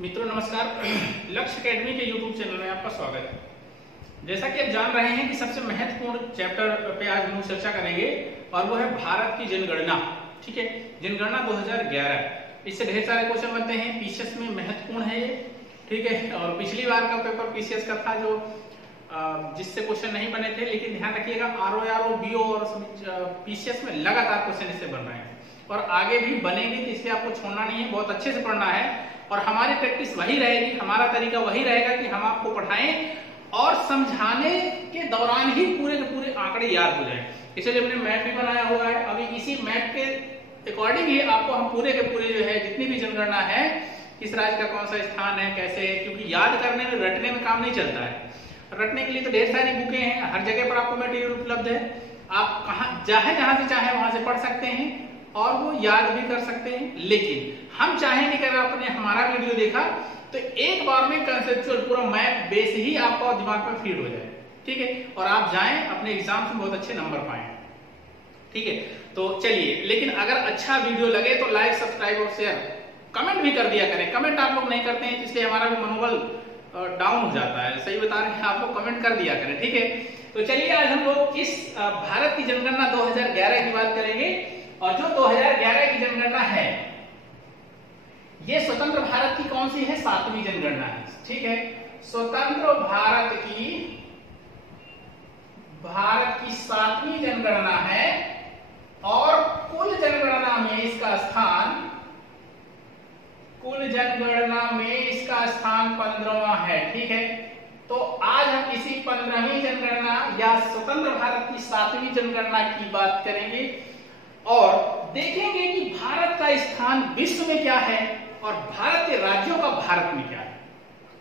मित्रों नमस्कार। लक्ष्य एकेडमी के यूट्यूब चैनल में आपका स्वागत है। जैसा कि आप जान रहे हैं कि सबसे महत्वपूर्ण चैप्टर पे आज हम चर्चा करेंगे और वो है भारत की जनगणना। ठीक है, जनगणना 2011। इससे ढेर सारे क्वेश्चन बनते हैं, पीसीएस में महत्वपूर्ण है ये। ठीक है, और पिछली बार का पेपर पीसीएस का था जो जिससे क्वेश्चन नहीं बने थे, लेकिन ध्यान रखिएगा आरओ बीओ और पीसीएस में लगातार क्वेश्चन इससे बन रहे हैं और आगे भी बनेंगे, तो इसलिए आपको छोड़ना नहीं है, बहुत अच्छे से पढ़ना है। और हमारी प्रैक्टिस वही रहेगी, हमारा तरीका वही रहेगा कि हम आपको पढ़ाएं और समझाने के दौरान ही पूरे के पूरे आंकड़े याद हो जाएं। इसलिए हमने मैप भी बनाया हुआ है। अभी इसी मैप के अकॉर्डिंग ही आपको हम पूरे के पूरे जो है जितनी भी जनगणना है, किस राज्य का कौन सा स्थान है, कैसे है, क्योंकि याद करने में रटने में काम नहीं चलता है। रटने के लिए तो ढेर सारी बुकें हैं, हर जगह पर आपको मटेरियल उपलब्ध है, आप जहां से चाहे वहां से पढ़ सकते हैं और वो याद भी कर सकते हैं। लेकिन हम चाहेंगे कि अगर आपने हमारा वीडियो देखा तो एक बार में कंसेप्चुअल पूरा मैप बेस ही आपका दिमाग में फीड हो जाए। ठीक है, और आप जाएं अपने एग्जाम से बहुत अच्छे नंबर पाएं। ठीक है, तो चलिए, लेकिन अगर अच्छा वीडियो लगे तो लाइक, सब्सक्राइब और शेयर, कमेंट भी कर दिया करें। कमेंट आप लोग नहीं करते हैं, इसलिए हमारा भी मनोबल डाउन हो जाता है। सही बता रहे हैं, आप लोग कमेंट कर दिया करें। ठीक है, तो चलिए आज हम लोग इस भारत की जनगणना 2011 की बात करेंगे। और जो 2011 की जनगणना है, ये स्वतंत्र भारत की कौन सी है? 7वीं जनगणना है। ठीक है, स्वतंत्र भारत की 7वीं जनगणना है और कुल जनगणना में इसका स्थान 15वां है। ठीक है, तो आज हम इसी 15वीं जनगणना या स्वतंत्र भारत की 7वीं जनगणना की बात करेंगे और देखेंगे कि भारत का स्थान विश्व में क्या है और भारत के राज्यों का भारत में क्या है।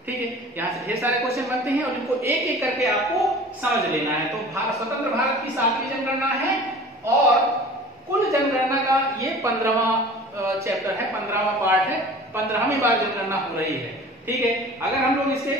ठीक है, यहां से ढेर सारे क्वेश्चन बनते हैं और इनको एक एक करके आपको समझ लेना है। तो स्वतंत्र भारत की 7वीं जनगणना है और कुल जनगणना का ये 15वां चैप्टर है, 15वां पार्ट है, 15वीं बार जनगणना हो रही है। ठीक है, अगर हम लोग इससे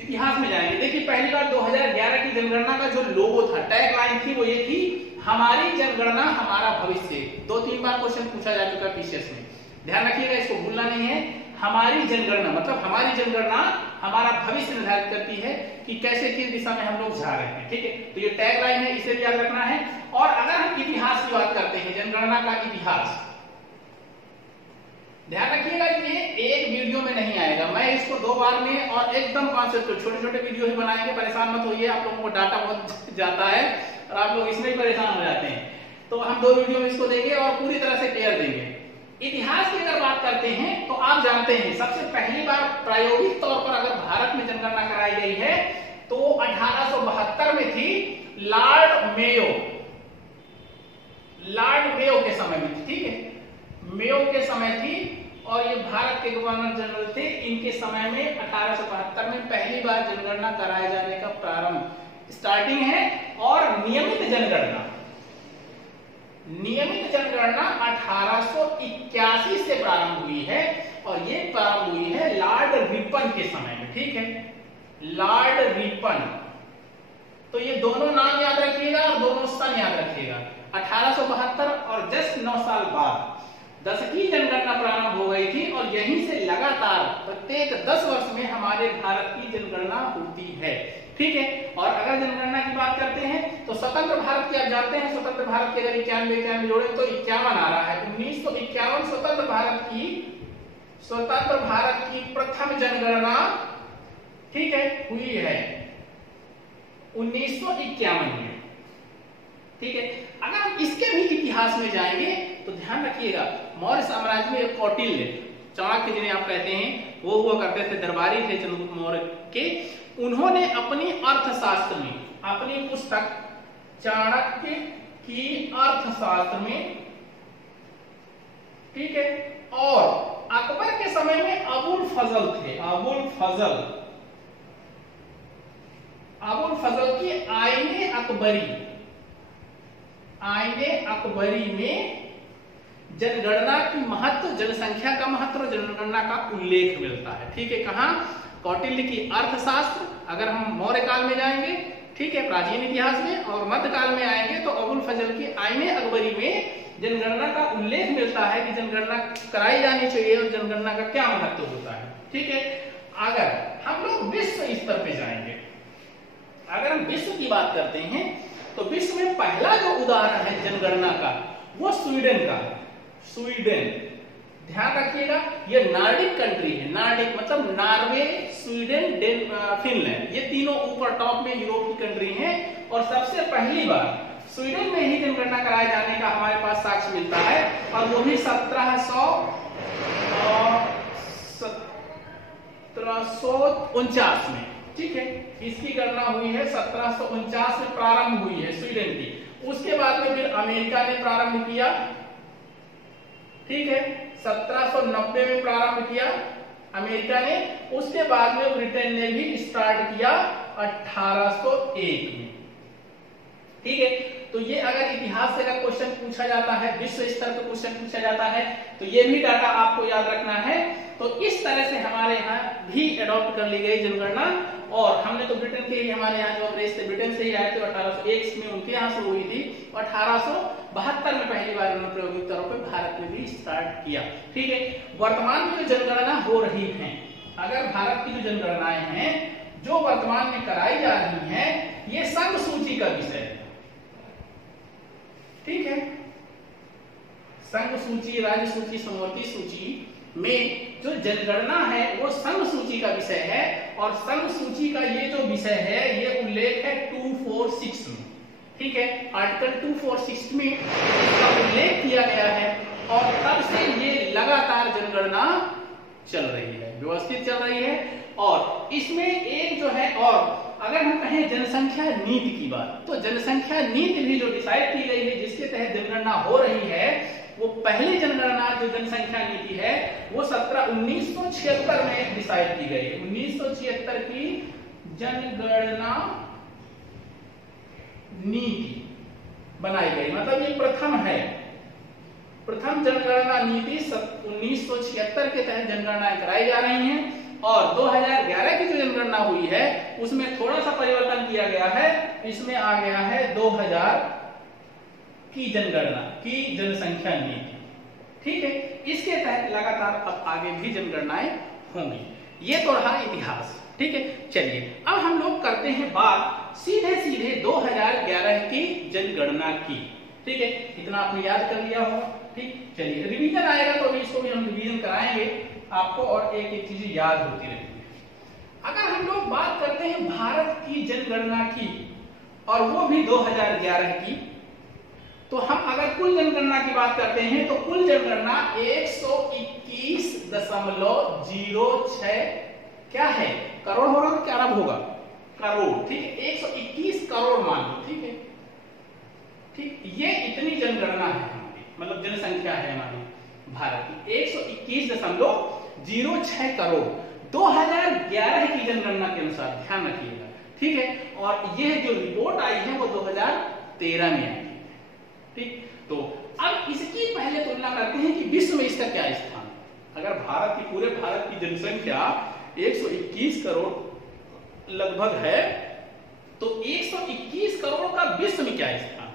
इतिहास में जाएंगे, देखिए पहली बार 2011 की जनगणना का जो लोगो था, टैग लाइन थी, वो ये थी, हमारी जनगणना हमारा भविष्य। 2-3 बार क्वेश्चन पूछा जा चुका पीसीएस में, ध्यान रखिएगा, इसको भूलना नहीं है। हमारी जनगणना मतलब हमारी जनगणना हमारा भविष्य निर्धारित करती है कि कैसे किस दिशा में हम लोग जा रहे हैं। ठीक है, तो ये टैग लाइन है, इसे भी याद रखना है। और अगर हम इतिहास की बात करते हैं, जनगणना का इतिहास, ध्यान रखिएगा कि ये एक वीडियो में नहीं आएगा, मैं इसको 2 बार में और एकदम कॉन्सेप्ट छोटे-छोटे वीडियो ही बनाएंगे, परेशान मत होइए, आप लोगों को डाटा बहुत जाता है और आप लोग इसमें परेशान हो जाते हैं। तो हम 2 वीडियो में इसको देंगे और पूरी तरह से क्लियर देंगे। इतिहास की अगर बात करते हैं तो आप जानते हैं सबसे पहली बार प्रायोगिक तौर पर अगर भारत में जनगणना कराई गई है तो 1872 में थी, लॉर्ड मेयो के समय में थी। ठीक है, मेयो के समय थी और ये भारत के गवर्नर जनरल थे। इनके समय में 1872 में पहली बार जनगणना कराए जाने का प्रारंभ स्टार्टिंग है। और नियमित जनगणना 1881 से प्रारंभ हुई है और ये प्रारंभ हुई है लॉर्ड रिपन के समय में। ठीक है, लॉर्ड रिपन, तो ये दोनों नाम याद रखिएगा और दोनों सन याद रखिएगा। 1872 और जस्ट 9 साल बाद 10वीं जनगणना प्रारंभ हो गई थी और यहीं से लगातार प्रत्येक 10 वर्ष में हमारे भारत की जनगणना होती है। ठीक है, और अगर जनगणना की बात करते हैं तो स्वतंत्र भारत की आप जानते हैं, स्वतंत्र भारत के अगर 91 जोड़े तो 51 आ रहा है। 1951 स्वतंत्र भारत की प्रथम जनगणना, ठीक है, हुई है 1951 में। ठीक है, अगर हम इसके भी इतिहास में जाएंगे तो ध्यान रखिएगा, मौर्य साम्राज्य में एक कौटिल्य, चाणक्य जिन्हें आप कहते हैं, वो हुआ करते थे, दरबारी थे चंद्रगुप्त मौर्य के। उन्होंने अपनी अर्थशास्त्र में, अपनी पुस्तक चाणक्य की अर्थशास्त्र में, ठीक है, और अकबर के समय में अबुल फजल थे, अबुल फजल की आईने अकबरी में जनगणना की महत्व, जनसंख्या का महत्व और जनगणना का उल्लेख मिलता है। ठीक है, कहां? कौटिल्य की अर्थशास्त्र, अगर हम मौर्य काल में जाएंगे, ठीक है, प्राचीन इतिहास में, और मध्यकाल में आएंगे तो अबुल फजल की आईने अकबरी में जनगणना का उल्लेख मिलता है कि जनगणना कराई जानी चाहिए और जनगणना का क्या महत्व होता है। ठीक है, अगर हम लोग विश्व स्तर पे जाएंगे, अगर हम विश्व की बात करते हैं तो विश्व में पहला जो उदाहरण है जनगणना का वो स्वीडन का है। स्वीडन, ध्यान रखिएगा, ये नॉर्डिक कंट्री है। नॉर्डिक मतलब नॉर्वे, स्वीडन, फिनलैंड, ये तीनों ऊपर टॉप में यूरोप की कंट्री हैं। और सबसे पहली बार स्वीडन में ही जनगणना कराए जाने का हमारे पास साक्ष्य मिलता है, और वो भी 1749 में। ठीक है, इसकी गणना हुई है 1749 में प्रारंभ हुई है स्वीडन की। उसके बाद में फिर अमेरिका ने प्रारंभ किया। ठीक है, 1790 में प्रारंभ किया अमेरिका ने। उसके बाद में ब्रिटेन ने भी स्टार्ट किया 1801 में। ठीक है, तो ये अगर इतिहास से अगर क्वेश्चन पूछा जाता है, विश्व स्तर पर क्वेश्चन पूछा जाता है, तो ये भी डाटा आपको याद रखना है। तो इस तरह से हमारे यहाँ भी एडॉप्ट कर ली गई जनगणना। और हमने तो ब्रिटेन के ही, हमारे यहाँ जो अंग्रेज थे ब्रिटेन से ही आए थे, 1801 में उनके यहाँ शुरू हुई थी। 1872 में पहली बार उन्होंने प्रायोगिक तौर पर भारत में भी स्टार्ट किया। ठीक है, वर्तमान में जो जनगणना हो रही है, अगर भारत की जो जनगणनाएं हैं जो वर्तमान में कराई जा रही हैं, ये संघ सूची का विषय है। ठीक है, संघ सूची, राज्य सूची, समवर्ती सूची में जो जनगणना है वो संघ सूची का विषय है। और संघ सूची का ये जो विषय है ये उल्लेख है 246 में। ठीक है, आर्टिकल 246 में इसका उल्लेख किया गया है। और तब से ये लगातार जनगणना चल रही है, व्यवस्थित चल रही है। और इसमें एक जो है, और अगर हम कहें जनसंख्या नीति की बात, तो जनसंख्या नीति भी जो डिसाइड की गई है, जिसके तहत जनगणना हो रही है, वो पहली जनगणना जो जनसंख्या नीति है वो 1976 में डिसाइड की गई है। 1976 की जनगणना नीति बनाई गई, मतलब ये प्रथम है। प्रथम जनगणना नीति 1976 के तहत जनगणनाएं कराई जा रही हैं। और 2011 की जो जनगणना हुई है उसमें थोड़ा सा परिवर्तन किया गया है। इसमें आ गया है 2000 की जनगणना की जनसंख्या नीति। ठीक है, इसके तहत लगातार अब आगे भी जनगणनाएं होंगी। ये तो रहा इतिहास। ठीक है, चलिए अब हम लोग करते हैं बात सीधे सीधे 2011 की जनगणना की। ठीक है, इतना आपने याद कर लिया होगा। ठीक, चलिए रिवीजन आएगा तो अभी इसको भी हम रिवीजन कराएंगे आपको, और एक एक चीजें याद होती रहती है। अगर हम लोग बात करते हैं भारत की जनगणना की, और वो भी 2011 की, तो हम अगर कुल जनगणना की बात करते हैं तो कुल जनगणना 121.06 क्या है, करोड़ होगा कि अरब होगा, करोड़। ठीक है, 121 करोड़ मान लो। ठीक है, ठीक, ये इतनी जनगणना है हमारी, मतलब जनसंख्या है हमारी भारत की 121.06 करोड़ 2011 की जनगणना के अनुसार, ध्यान रखिएगा। ठीक है, और यह जो रिपोर्ट आई है वो 2013 में आई है। ठीक, तो अब इसकी पहले तुलना करते हैं कि विश्व में इसका क्या स्थान है। अगर भारत की, पूरे भारत की जनसंख्या 121 करोड़ लगभग है, तो 121 करोड़ का विश्व में क्या स्थान।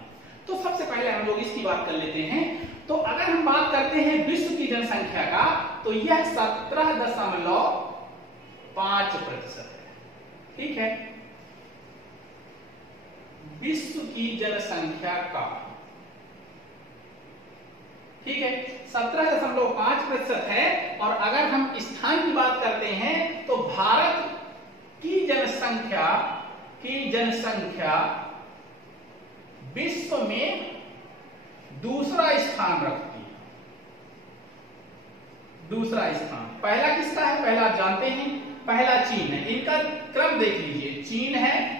तो सबसे पहले हम लोग इसकी बात कर लेते हैं। तो अगर हम बात करते हैं विश्व की जनसंख्या का, तो यह 17.5% है। ठीक है, विश्व की जनसंख्या का, ठीक है, 17.5% है। और अगर हम स्थान की बात करते हैं तो भारत की जनसंख्या विश्व में दूसरा स्थान रखती है। दूसरा स्थान, पहला किसका है, पहला आप जानते हैं, पहला चीन है। इनका क्रम देख लीजिए, चीन है,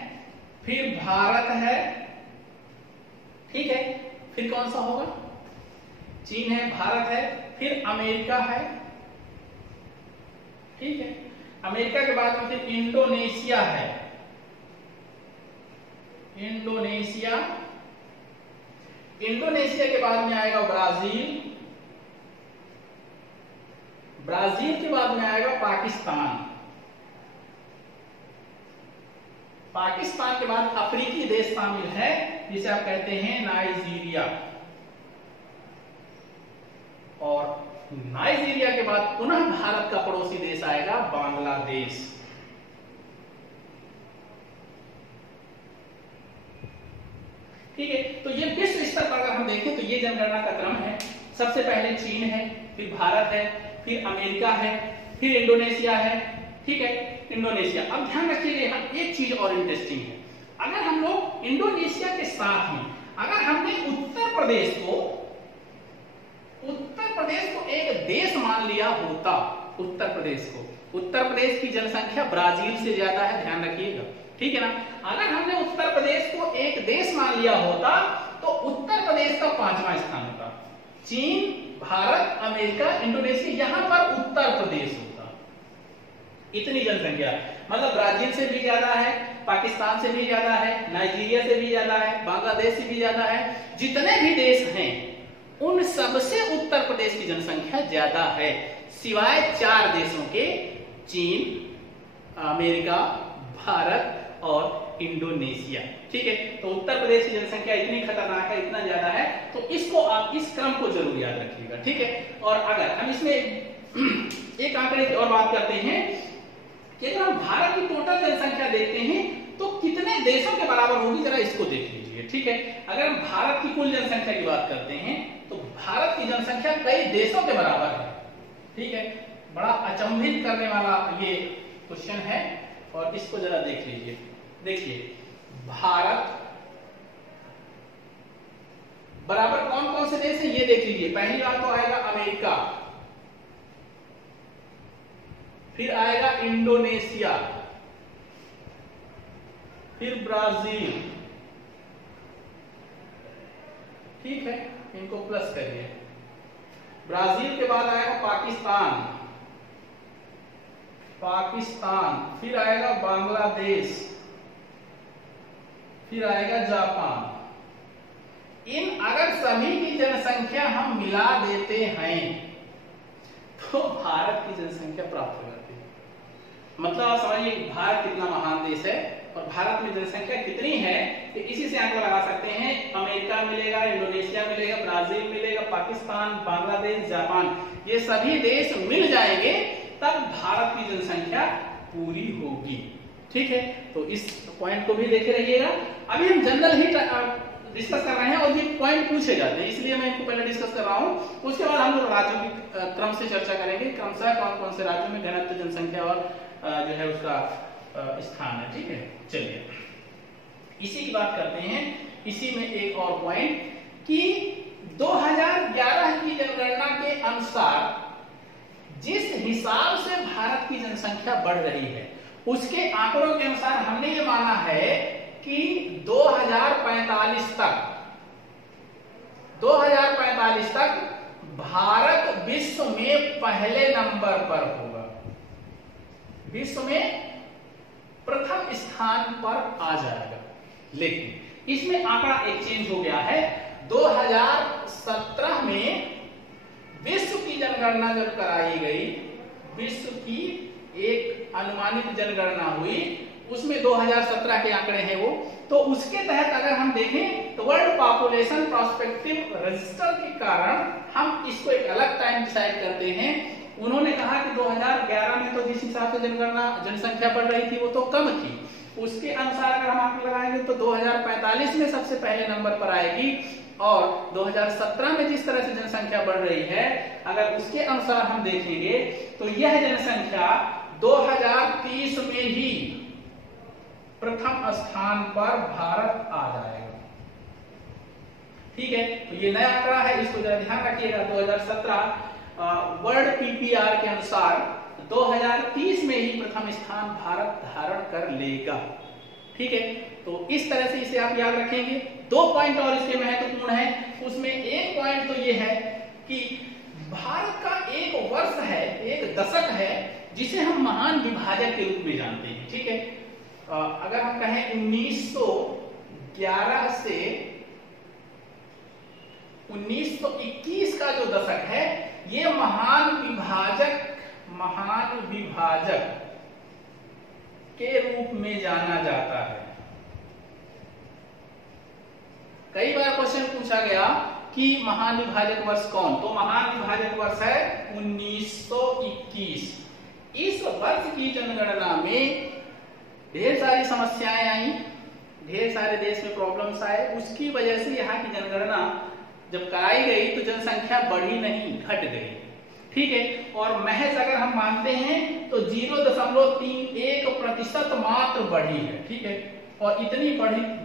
फिर भारत है। ठीक है, फिर कौन सा होगा, चीन है, भारत है, फिर अमेरिका है। ठीक है, अमेरिका के बाद में फिर इंडोनेशिया है। इंडोनेशिया के बाद में आएगा ब्राजील। ब्राजील के बाद में आएगा पाकिस्तान। पाकिस्तान के बाद अफ्रीकी देश शामिल है जिसे आप कहते हैं नाइजीरिया। नाइजीरिया के बाद पुनः भारत का पड़ोसी देश आएगा बांग्लादेश। ठीक है, तो ये विश्व स्तर पर अगर हम देखें तो ये जनगणना का क्रम है। सबसे पहले चीन है, फिर भारत है, फिर अमेरिका है, फिर इंडोनेशिया है। ठीक है, इंडोनेशिया। अब ध्यान रखिएगा यहाँ एक चीज और इंटरेस्टिंग है, अगर हम लोग इंडोनेशिया के साथ में अगर हमने उत्तर प्रदेश को एक देश मान लिया होता, उत्तर प्रदेश की जनसंख्या ब्राजील से ज्यादा है, ध्यान रखिएगा। ठीक है ना, अगर हमने उत्तर प्रदेश को एक देश मान लिया होता तो उत्तर प्रदेश का 5वां स्थान होता, चीन, भारत, अमेरिका, इंडोनेशिया, यहां पर उत्तर प्रदेश होता। इतनी जनसंख्या, मतलब ब्राजील से भी ज्यादा है, पाकिस्तान से भी ज्यादा है, नाइजीरिया से भी ज्यादा है, बांग्लादेश से भी ज्यादा है। जितने भी देश हैं उन सबसे उत्तर प्रदेश की जनसंख्या ज्यादा है, सिवाय 4 देशों के, चीन, अमेरिका, भारत और इंडोनेशिया। ठीक है, तो उत्तर प्रदेश की जनसंख्या इतनी खतरनाक है, इतना ज्यादा है, तो इसको आप इस क्रम को जरूर याद रखिएगा। ठीक है, और अगर हम इसमें एक आंकड़े की और बात करते हैं कि अगर हम भारत की टोटल जनसंख्या देखते हैं तो कितने देशों के बराबर होगी, जरा इसको देख लीजिए। ठीक है, अगर हम भारत की कुल जनसंख्या की बात करते हैं तो भारत की जनसंख्या कई देशों के बराबर है। ठीक है, बड़ा अचंभित करने वाला ये क्वेश्चन है और इसको जरा देख लीजिए। देखिए, भारत बराबर कौन कौन से देश है ये देख लीजिए। पहली बात तो आएगा अमेरिका, फिर आएगा इंडोनेशिया, फिर ब्राजील। ठीक है, इनको प्लस करिए। ब्राजील के बाद आएगा पाकिस्तान, फिर आएगा बांग्लादेश, फिर आएगा जापान। इन अगर सभी की जनसंख्या हम मिला देते हैं तो भारत की जनसंख्या प्राप्त हो जाती है। मतलब आप समझिए भारत कितना महान देश है और भारत में जनसंख्या कितनी है, तो इसी से आंकड़ा लगा सकते हैं। अमेरिका मिलेगा, इंडोनेशिया मिलेगा, ब्राजील मिलेगा, पाकिस्तान, बांग्लादेश, जापान, ये सभी देश मिल जाएंगे तब भारत की जनसंख्या पूरी होगी। ठीक है, तो इस पॉइंट को भी देखे रहिएगा। अभी हम जनरल ही डिस्कस कर रहे हैं और ये पॉइंट पूछे जाते हैं, इसलिए मैं इनको पहले डिस्कस कर रहा हूं। उसके बाद हम लोग राज्यों की क्रम से चर्चा करेंगे, क्रमशः कौन कौन से राज्यों में घनत्व जनसंख्या और जो है उसका स्थान है। ठीक है, चलिए इसी की बात करते हैं। इसी में एक और पॉइंट कि 2011 की जनगणना के अनुसार जिस हिसाब से भारत की जनसंख्या बढ़ रही है उसके आंकड़ों के अनुसार हमने ये माना है कि 2045 तक भारत विश्व में पहले नंबर पर होगा, विश्व में प्रथम स्थान पर आ जाएगा। लेकिन इसमें आंकड़ा एक चेंज हो गया है। 2017 में विश्व की जनगणना जब कराई गई, विश्व की एक अनुमानित जनगणना हुई, उसमें 2017 के आंकड़े हैं वो, तो उसके तहत अगर हम देखें तो वर्ल्ड पॉपुलेशन प्रोस्पेक्टिव रजिस्टर के कारण हम इसको एक अलग टाइम डिसाइड करते हैं। उन्होंने कहा कि 2011 में तो जिस हिसाब से जनसंख्या बढ़ रही थी वो तो कम थी, उसके अनुसार अगर हम आंकड़े लगाएंगे तो 2045 में सबसे पहले नंबर पर आएगी, और 2017 में जिस तरह से जनसंख्या बढ़ रही है अगर उसके अनुसार हम देखेंगे तो यह जनसंख्या 2030 में ही प्रथम स्थान पर भारत आ जाएगा। ठीक है, तो ये नया आंकड़ा है, इसको जरा ध्यान रखिएगा। 2017 वर्ल्ड पीपीआर के अनुसार 2030 में ही प्रथम स्थान भारत धारण कर लेगा। ठीक है, तो इस तरह से इसे आप याद रखेंगे। 2 पॉइंट और इसके महत्वपूर्ण है, उसमें एक पॉइंट तो ये है कि भारत का एक वर्ष है, एक दशक है जिसे हम महान विभाजक के रूप में जानते हैं। ठीक है, अगर हम कहें 1911 से 1921 का जो दशक है ये महान विभाजक के रूप में जाना जाता है। कई बार क्वेश्चन पूछा गया कि महान विभाजक वर्ष कौन, तो महान विभाजक वर्ष है 1921। इस वर्ष की जनगणना में ढेर सारी समस्याएं आई, ढेर सारे देश में प्रॉब्लम्स आए, उसकी वजह से यहाँ की जनगणना जब कराई गई तो जनसंख्या बढ़ी नहीं, घट गई। ठीक है, और महज अगर हम मानते हैं तो 0.31% मात्र बढ़ी है। ठीक है, और इतनी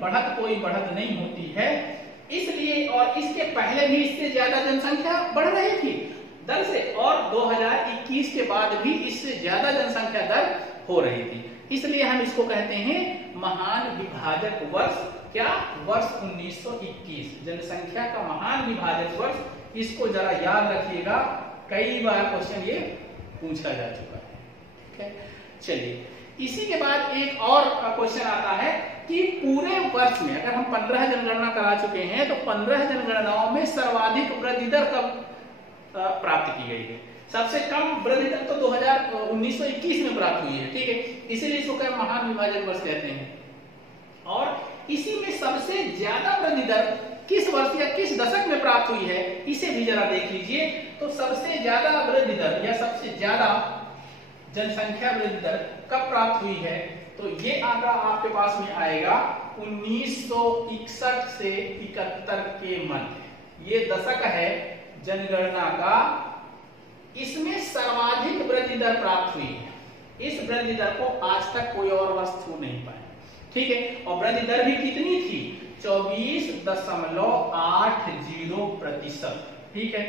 बढ़त कोई बढ़त नहीं होती है, इसलिए और इसके पहले भी इससे ज्यादा जनसंख्या बढ़ रही थी दर से, और 2021 के बाद भी इससे ज्यादा जनसंख्या दर हो रही थी। इसलिए हम इसको कहते हैं महान विभाजक वर्ष। क्या? वर्ष 1921, जनसंख्या का महान विभाजक वर्ष। इसको जरा याद रखिएगा, कई बार क्वेश्चन ये पूछा जा चुका है। ठीक है, चलिए इसी के बाद एक और क्वेश्चन आता है कि पूरे वर्ष में अगर हम 15 जनगणना करा चुके हैं तो 15 जनगणनाओं में सर्वाधिक वृद्धि दर कब प्राप्त की गई है? सबसे कम वृद्धि दर तो 1921 में प्राप्त हुई है। ठीक है, इसीलिए इसको क्या महान विभाजक वर्ष कहते हैं। और इसी में सबसे ज्यादा वृद्धि दर किस वर्ष या किस दशक में प्राप्त हुई है, इसे भी जरा देख लीजिए। तो सबसे ज्यादा वृद्धि दर या सबसे ज्यादा जनसंख्या वृद्धि दर कब प्राप्त हुई है? तो ये आंकड़ा आपके पास में आएगा 1961 से 71 के मध्य। ये दशक है जनगणना का, इसमें सर्वाधिक वृद्धि दर प्राप्त हुई है। इस वृद्धि दर को आज तक कोई और वर्ष छू नहीं पाया। ठीक है, और वृद्धि दर भी कितनी थी? 24.80%। ठीक है,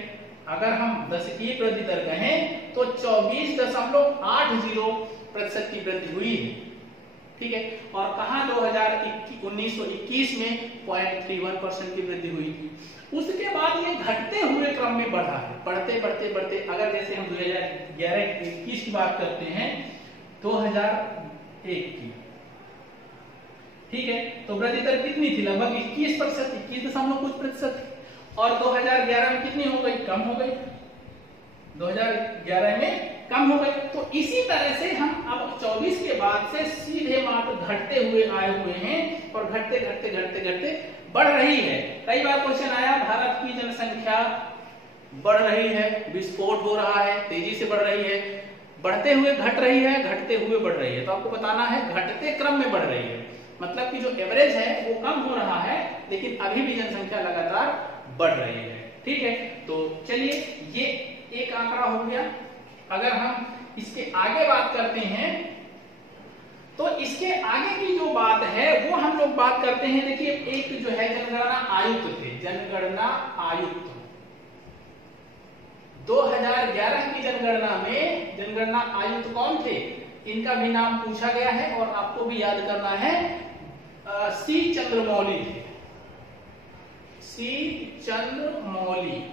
अगर हम दशकीय वृद्धि दर कहें तो 24.80% की वृद्धि हुई है। ठीक है, और कहा 1921 में 0.31% की वृद्धि हुई थी। उसके बाद ये घटते हुए क्रम में बढ़ा है, बढ़ते बढ़ते बढ़ते। अगर जैसे हम 2011-21 की बात करते हैं, 2001 की, ठीक है, तो वृद्धि दर कितनी थी? लगभग 21%, 21 कुछ प्रतिशत। और 2011 में कितनी हो गई? कम हो गई, 2011 में कम हो गई। तो इसी तरह से हम अब 24 के बाद से सीधे मात्र घटते हुए आए हुए हैं, और घटते घटते घटते घटते बढ़ रही है। कई बार क्वेश्चन आया, भारत की जनसंख्या बढ़ रही है, विस्फोट हो रहा है, तेजी से बढ़ रही है, बढ़ते हुए घट रही है, घटते हुए बढ़ रही है। तो आपको बताना है घटते क्रम में बढ़ रही है, मतलब कि जो एवरेज है वो कम हो रहा है, लेकिन अभी भी जनसंख्या लगातार बढ़ रही है। ठीक है, तो चलिए ये एक आंकड़ा हो गया। अगर हम इसके आगे बात करते हैं तो इसके आगे की जो बात है वो हम लोग बात करते हैं। देखिए, एक जो है जनगणना आयुक्त थे, जनगणना आयुक्त। 2011 की जनगणना में जनगणना आयुक्त कौन थे? इनका भी नाम पूछा गया है और आपको भी याद करना है, सी चंद्रमौली थे, सी चंद्रमौली।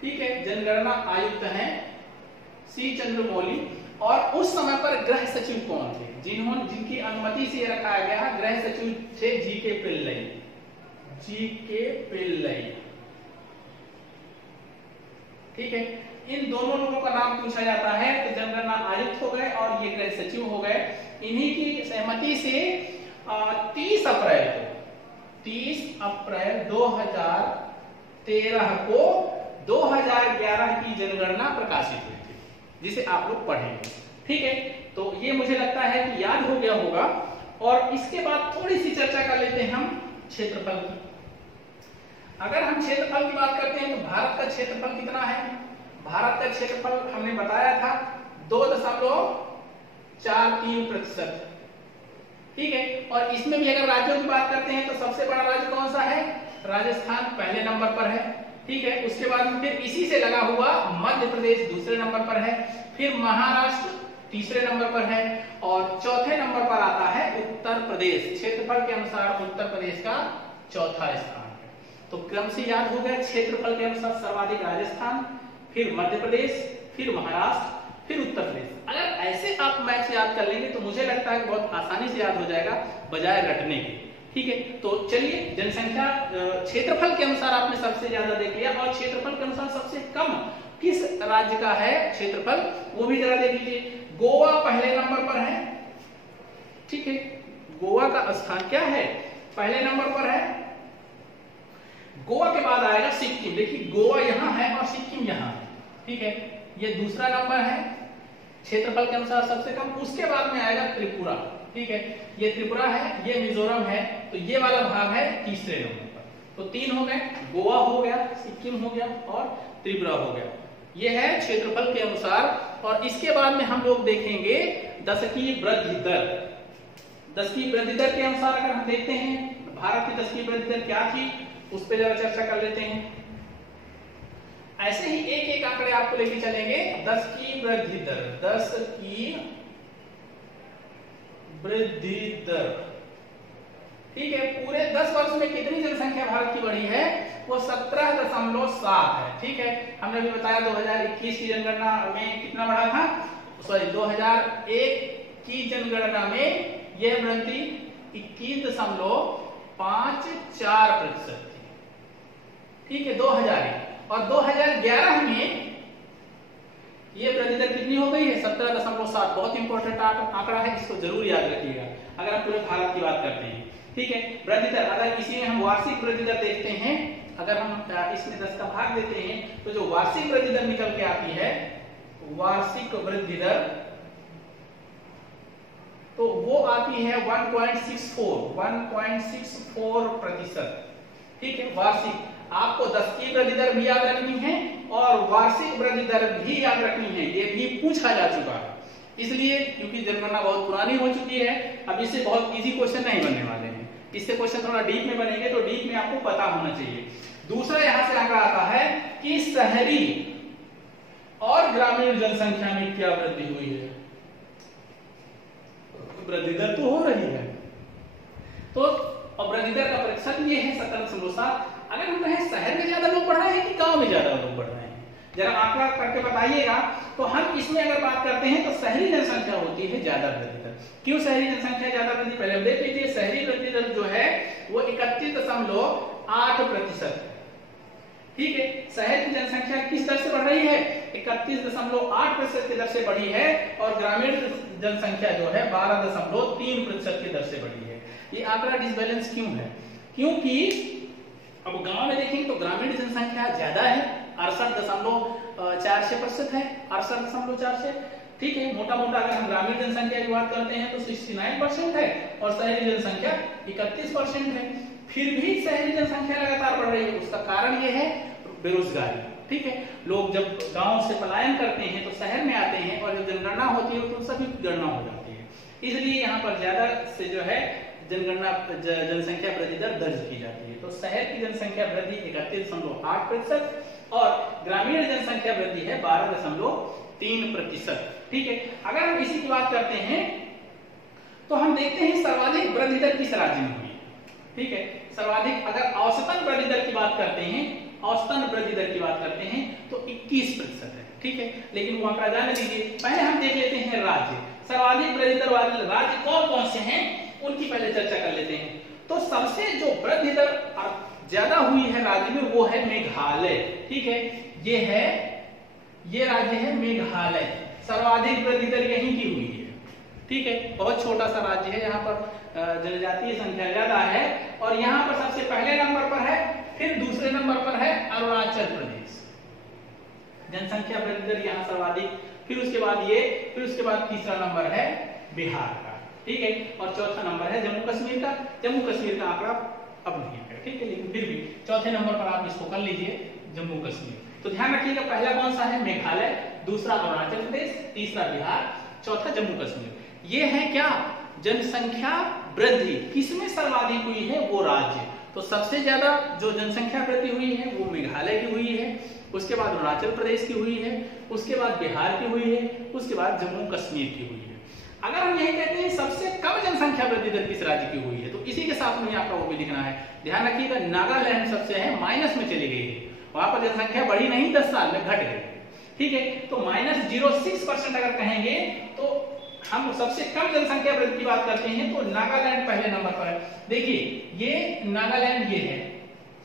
ठीक है, जनगणना आयुक्त हैं सी चंद्रमौली। और उस समय पर गृह सचिव कौन थे? जिनकी अनुमति से रखा गया, गृह सचिव थे जी.के. पिल्लई, जी.के. पिल्लई। ठीक है, इन दोनों लोगों का नाम पूछा जाता है। तो जनगणना आयुक्त हो गए और ये गृह सचिव हो गए। इन्हीं की सहमति से 30 अप्रैल 2013 को 2011 की जनगणना प्रकाशित हुई थी, जिसे आप लोग पढ़ेंगे। ठीक है, तो ये मुझे लगता है कि याद हो गया होगा। और इसके बाद थोड़ी सी चर्चा कर लेते हैं हम क्षेत्रफल की। अगर हम क्षेत्रफल की बात करते हैं तो भारत का क्षेत्रफल कितना है? भारत का क्षेत्रफल हमने बताया था 2.43%। ठीक है, और इसमें भी अगर राज्यों की बात करते हैं तो सबसे बड़ा राज्य कौन सा है? राजस्थान पहले नंबर पर है। ठीक है, उसके बाद फिर इसी से लगा हुआ मध्य प्रदेश दूसरे नंबर पर है, फिर महाराष्ट्र तीसरे नंबर पर है, और चौथे नंबर पर आता है उत्तर प्रदेश। क्षेत्रफल के अनुसार उत्तर प्रदेश का चौथा स्थान है। तो क्रम से याद हो गया, क्षेत्रफल के अनुसार सर्वाधिक राजस्थान, फिर मध्य प्रदेश, फिर महाराष्ट्र, फिर उत्तर प्रदेश। अगर ऐसे आप मैच याद कर लेंगे तो मुझे लगता है कि बहुत आसानी से याद हो जाएगा, बजाय रटने के। ठीक है, तो चलिए जनसंख्या क्षेत्रफल के अनुसार आपने सबसे ज्यादा देख लिया, और क्षेत्रफल के अनुसार सबसे कम किस राज्य का है क्षेत्रफल, वो भी जरा देख लीजिए। गोवा पहले नंबर पर है। ठीक है, गोवा का स्थान क्या है? पहले नंबर पर है। गोवा के बाद आएगा सिक्किम। देखिए गोवा यहाँ है और सिक्किम यहाँ है, ठीक है, ये दूसरा नंबर है क्षेत्रफल के अनुसार सबसे कम। उसके बाद में आएगा त्रिपुरा, ठीक है, ये त्रिपुरा है, ये मिजोरम है, तो ये वाला भाग है तीसरे नंबर पर। तो 3 हो गए, गोवा हो गया, सिक्किम हो गया और त्रिपुरा हो गया। ये है क्षेत्रफल के अनुसार। और इसके बाद में हम लोग देखेंगे दशकीय वृद्धि दर। दशकीय वृद्धि दर के अनुसार अगर हम देखते हैं भारत की दशकीय वृद्धि दर क्या थी, उस पर जरा चर्चा कर लेते हैं। ऐसे ही एक एक आंकड़े आपको लेके चलेंगे। दशकीय वृद्धि दर, दशकीय वृद्धि दर, ठीक है, पूरे 10 वर्ष में कितनी जनसंख्या भारत की बढ़ी है, वो 17.7 है, ठीक है। हमने भी बताया 2021 की जनगणना में कितना बढ़ा था, सॉरी 2001 की जनगणना में यह वृद्धि 21.54% थी, ठीक है, 2001। और 2011 में ये वृद्धि दर कितनी हो गई है, 17.7। बहुत इंपॉर्टेंट आंकड़ा है, इसको जरूर याद रखिएगा अगर आप पूरे भारत की बात करते हैं, ठीक है। वृद्धि दर, अगर इसी में हम वार्षिक वृद्धि दर देखते हैं, अगर हम इसमें 10 का भाग देते हैं तो जो वार्षिक वृद्धि दर निकल के आती है, वार्षिक वृद्धि दर, तो वो आती है 1.64%, ठीक है, वार्षिक। आपको दशकीय वृद्धि दर भी याद रखनी है और वार्षिक वृद्धि दर भी याद रखनी है, ये भी पूछा जा चुका है। इसलिए क्योंकि जनगणना बहुत पुरानी हो चुकी है, अब इससे बहुत इजी क्वेश्चन नहीं बनने वाले हैं, इससे क्वेश्चन थोड़ा डीप में बनेंगे, तो डीप में आपको पता होना चाहिए। दूसरा यहां से आंकड़ा आता है कि शहरी और ग्रामीण जनसंख्या में क्या वृद्धि हुई है। वृद्धि दर तो हो रही है, तो वृद्धि दर का प्रतिशत ये है 17.7। अगर हम कहें शहर में ज्यादा लोग बढ़ रहे हैं कि गांव में ज्यादा लोग बढ़ रहे हैं, जरा आंकड़ा करके बताइएगा। तो हम इसमें अगर बात करते हैं तो शहरी जनसंख्या होती है ज्यादा वृद्धि दर। क्यों शहरी जनसंख्या ज्यादा वृद्धि, पहले हम देख लीजिए। शहरी वृद्धि दर जो है वो 31.8% है, ठीक है। शहर की जनसंख्या किस दर से बढ़ रही है, 31.8% की दर से बढ़ी है, और ग्रामीण जनसंख्या जो है 12.3% की दर से बढ़ी है। ये आंकड़ा डिसबैलेंस क्यों है, क्योंकि अब गांव में देखेंगे तो ग्रामीण जनसंख्या ज्यादा है, 68.46% है, 68.46, ठीक है। मोटा मोटा अगर हम ग्रामीण जनसंख्या की बात करते हैं तो 69% है और शहरी जनसंख्या 31% है। फिर भी शहरी जनसंख्या लगातार बढ़ रही है, उसका कारण ये है बेरोजगारी, ठीक है। लोग जब गांव से पलायन करते हैं तो शहर में आते हैं और जब जनगणना होती है तो सभी गणना हो जाती है, इसलिए यहाँ पर ज्यादा से जो है जनगणना जनसंख्या वृद्धि दर दर्ज की जाती है। तो शहर की जनसंख्या वृद्धि 31.8% और ग्रामीण जनसंख्या वृद्धि है 12.3%, ठीक है। अगर हम इसी की बात करते हैं तो हम देखते हैं सर्वाधिक वृद्धि दर किस राज्य में हुई, ठीक है। सर्वाधिक, अगर औसतन वृद्धि दर की बात करते हैं, औसतन वृद्धि दर की बात करते हैं तो 21% है, ठीक है। लेकिन वो आंकड़ा जाने दीजिए, पहले हम देख लेते हैं राज्य। सर्वाधिक वृद्धि दर वाले राज्य कौन कौन से हैं उनकी पहले चर्चा कर लेते हैं। तो सबसे जो वृद्धि दर ज्यादा हुई है राज्य में वो है मेघालय, ठीक है। ये राज्य है मेघालय, सर्वाधिक वृद्धि दर यहीं की हुई है, ठीक है। बहुत छोटा सा राज्य है, यहाँ पर जनजातीय संख्या ज्यादा है, और यहाँ पर सबसे पहले नंबर पर है, फिर दूसरे नंबर पर है अरुणाचल प्रदेश, जनसंख्या वृद्धि दर यहाँ सर्वाधिक, फिर उसके बाद ये, फिर उसके बाद तीसरा नंबर है बिहार का, ठीक है, और चौथा नंबर है जम्मू कश्मीर का। जम्मू कश्मीर का आंकड़ा अब नहीं है, ठीक है, लेकिन फिर भी चौथे नंबर पर आप इसको कर लीजिए जम्मू कश्मीर। तो ध्यान रखिएगा, पहला कौन सा है मेघालय, दूसरा अरुणाचल प्रदेश, तीसरा बिहार, चौथा जम्मू कश्मीर। ये है क्या, जनसंख्या वृद्धि किसमें सर्वाधिक हुई है, वो राज्य। तो सबसे ज्यादा जो जनसंख्या वृद्धि हुई है वो मेघालय की हुई है, उसके बाद अरुणाचल प्रदेश की हुई है, उसके बाद बिहार की हुई है, उसके बाद जम्मू कश्मीर की हुई है। अगर हम यही कहते हैं सबसे कम जनसंख्या वृद्धि दर किस राज्य की हुई है, तो इसी के साथ में आपका वो भी लिखना है। ध्यान रखिएगा, नागालैंड सबसे है, माइनस में चली गई है, वहां पर जनसंख्या बढ़ी नहीं, 10 साल में घट गई, ठीक है। तो -0.6% अगर कहेंगे तो हम सबसे कम जनसंख्या वृद्धि की बात करते हैं तो नागालैंड पहले नंबर पर है। देखिए ये नागालैंड, ये है,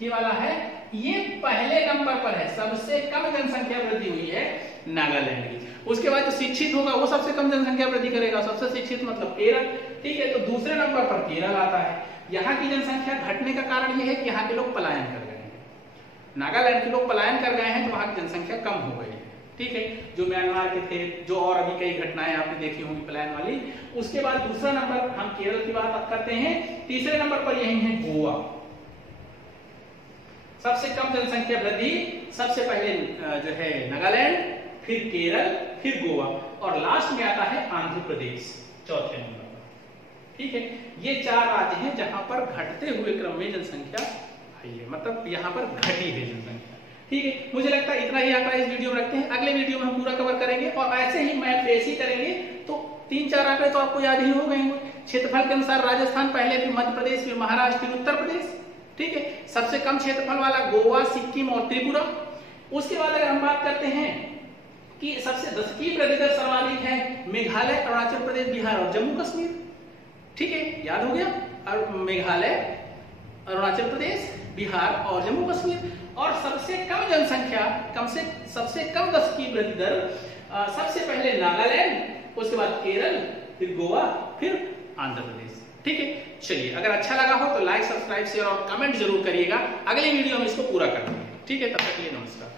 ये वाला है, ये पहले नंबर पर है, सबसे कम जनसंख्या वृद्धि हुई है नागालैंड की। उसके बाद जो शिक्षित होगा वो सबसे कम जनसंख्या वृद्धि करेगा, सबसे शिक्षित मतलब केरल, ठीक है। तो दूसरे नंबर पर केरल आता है। यहाँ की जनसंख्या घटने का कारण ये है कि यहाँ के लोग पलायन कर रहे हैं, नागालैंड के लोग पलायन कर गए हैं तो वहां की जनसंख्या कम हो गई है, ठीक है। जो म्यांमार के थे, जो और अभी कई घटनाएं आपने देखी होंगी पलायन वाली। उसके बाद दूसरा नंबर हम केरल की बात करते हैं। तीसरे नंबर पर यही है गोवा, सबसे कम जनसंख्या वृद्धि, सबसे पहले जो है नागालैंड, फिर केरल, फिर गोवा और लास्ट में आता है आंध्र प्रदेश चौथे नंबर पर, ठीक है। ये 4 राज्य हैं जहां पर घटते हुए क्रम में जनसंख्या आई है, मतलब यहां पर घटी है जनसंख्या, ठीक है। मुझे लगता है इतना ही आंकड़ा इस वीडियो में रखते हैं, अगले वीडियो में हम पूरा कवर करेंगे और ऐसे ही मैप बेस ही करेंगे तो 3-4 आंकड़े तो आपको याद ही हो गए होंगे। क्षेत्रफल के अनुसार राजस्थान पहले, फिर मध्य प्रदेश, फिर महाराष्ट्र, फिर उत्तर प्रदेश, ठीक है। सबसे कम क्षेत्रफल वाला गोवा, सिक्किम और त्रिपुरा। उसके बाद अगर हम बात करते हैं कि सबसे दशकीय वृद्धि दर सर्वाधिक है मेघालय, अरुणाचल प्रदेश, बिहार और जम्मू कश्मीर, ठीक है, याद हो गया। मेघालय, अरुणाचल प्रदेश, बिहार और जम्मू कश्मीर। और सबसे कम जनसंख्या, सबसे कम दशकीय वृद्धि दर सबसे पहले नागालैंड, उसके बाद केरल, फिर गोवा, फिर आंध्र प्रदेश, ठीक है। चलिए, अगर अच्छा लगा हो तो लाइक, सब्सक्राइब, शेयर और कमेंट जरूर करिएगा। अगले वीडियो में इसको पूरा करेंगे, ठीक है। तब तक के लिए नमस्कार।